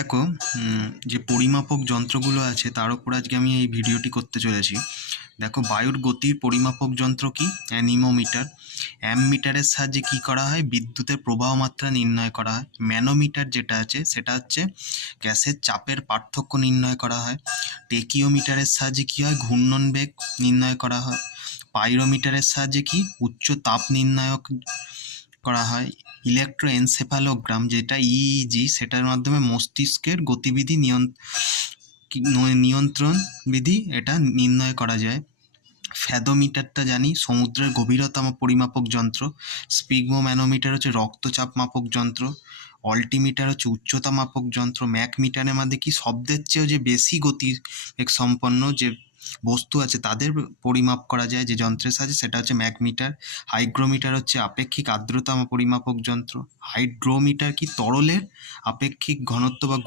দেখো, যে পরিমাপক যন্ত্রগুলো আছে তার উপর আজকে আমি এই ভিডিওটি করতে চলেছি। দেখো, বায়ুর গতির পরিমাপক যন্ত্র কি? অ্যানিমোমিটার। অ্যামমিটারের সাহায্যে কি করা হয়? বিদ্যুতের প্রবাহ মাত্রা নির্ণয় করা হয়। ম্যানোমিটার যেটা আছে সেটা হচ্ছে গ্যাসের চাপের পার্থক্য নির্ণয় করা হয়। টেকিওমিটারের সাহায্যে কি হয়? ঘূর্ণন বেগ নির্ণয় করা হয়। পাইরোমিটারের সাহায্যে কি? উচ্চ তাপ নির্ণায়ক করা হয়। ইলেকট্রোএনসেফালোগ্রাম যেটা ইইজি, সেটার মাধ্যমে মস্তিষ্কের গতিবিধি নিয়ন্ত্রণ বিধি এটা নির্ণয় করা যায়। ফ্যাদোমিটারটা জানি, সমুদ্রের গভীরতা পরিমাপক যন্ত্র। স্পিগমোম্যানোমিটার হচ্ছে রক্তচাপ মাপক যন্ত্র। অল্টিমিটার হচ্ছে উচ্চতা মাপক যন্ত্র। ম্যাকমিটারের মধ্যে কি শব্দের চেয়েও যে বেশি গতিবেগ সম্পন্ন যে বস্তু আছে তাদের পরিমাপ করা যায় যে যন্ত্রের সাহায্যে, সেটা হচ্ছে ম্যাগমিটার। হাইগ্রোমিটার হচ্ছে আপেক্ষিক আর্দ্রতা পরিমাপক যন্ত্র। হাইড্রোমিটার কি তরলের আপেক্ষিক ঘনত্ব বা